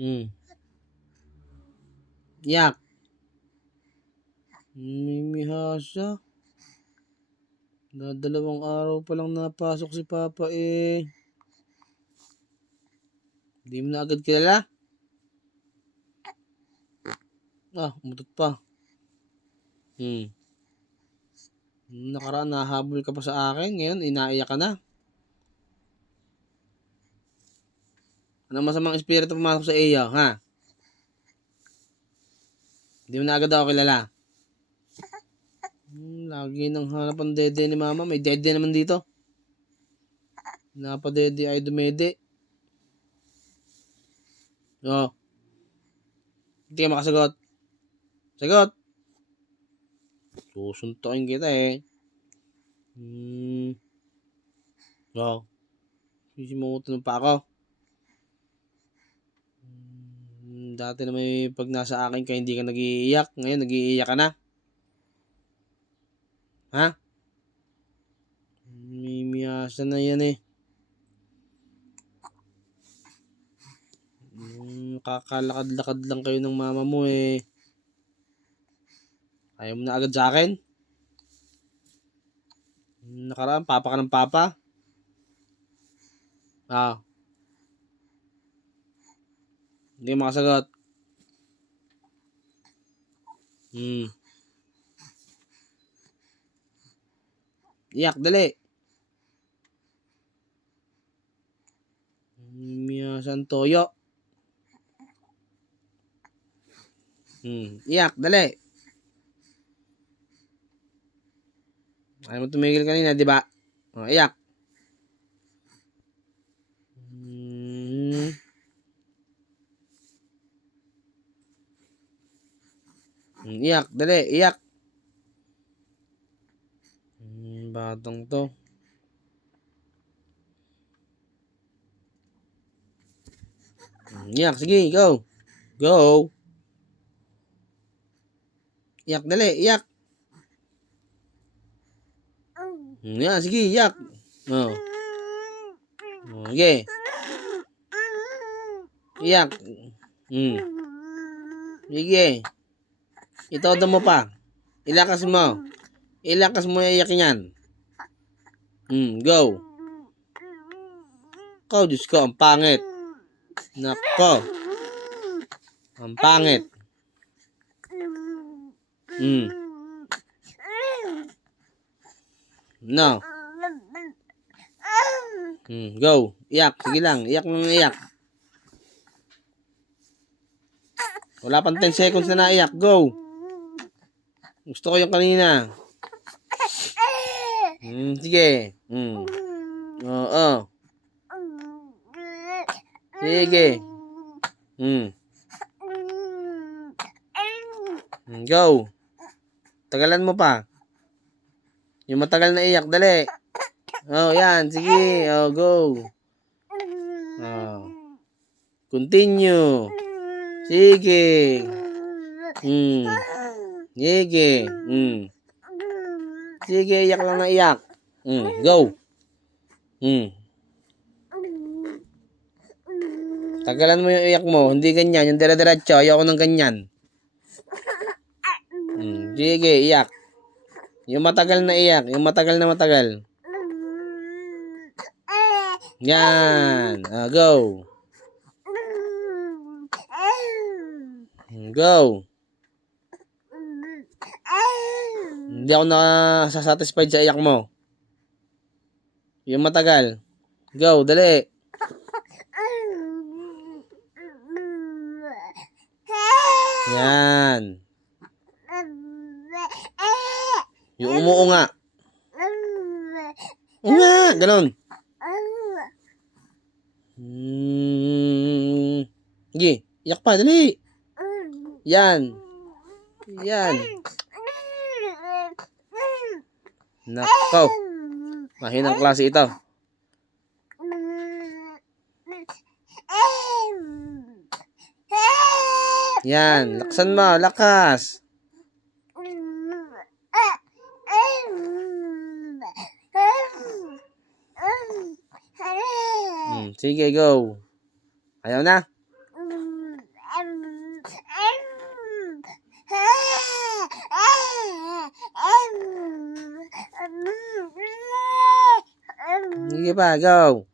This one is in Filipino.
Hmm. Yak. Mimihasa. Dalawang araw pa lang napasok si Papa eh. Di mo na agad kilala? Umutot pa. Nakaraan nahabol ka pa sa akin. Ngayon, inaiyak ka na. Anong masamang espiritu pumasok sa iyo, ha? Di mo na agad ako kilala. Lagi nang hanap ang dede ni Mama. May dede naman dito. Napadede ay dumede. Oh. Hindi ka makasagot. Sagot. Susuntokin kita eh. Oh. Sisimutan pa ako. Dati na may pag nasa akin ka hindi ka nag-iiyak. Ngayon nag-iiyak ka na. Ha? Mimiyasa na yan eh. Kakalakad-lakad lang kayo ng mama mo eh. Ayaw mo na agad sa akin? Nakaraan, papa ka ng papa? Hindi makasagot. Iyak, dali. Miyasan toyo. Iyak, dali. Ayaw mo tumigil kanina, di ba? Iyak. Iyak, dali, iyak. Batang to. Iyak, sige, go. Go. Iyak, dali, iyak. Yan, sige, iyak. Sige. Iyak. Sige. Itodo mo pa. Ilakas mo. Ilakas mo iyak yan. Go. Ikaw, Diyos ko, ang pangit. Nako. Ang pangit. No. Go. Iyak. Sige lang. Iyak lang iyak. Wala pang 10 seconds na naiyak. Go. Gusto ko yung kanina. Sige. Oo. Sige. Go. Tagalan mo pa. Yung matagal na iyak. Dali. Yan. Sige. Go. Continue. Sige. Sige. Sige, iyak lang na iyak. Go. Tagalan mo yung iyak mo. Hindi ganyan. Yung dire-diretso. Ayoko ng ganyan. Sige, iyak. Yung matagal na iyak. Yung matagal na matagal. Yan. Go. Go. Hindi ako nasasatisfied sa iyak mo. Yung matagal. Go, dali. Yan. Yung umuo nga. Nga, ganon. Sige, iyak pa, dali. Yan. Yan. Nako. Mahinang klase ito. Yan. Laksan mo. Lakas. Sige, go. Ayaw na? Sige pa, go.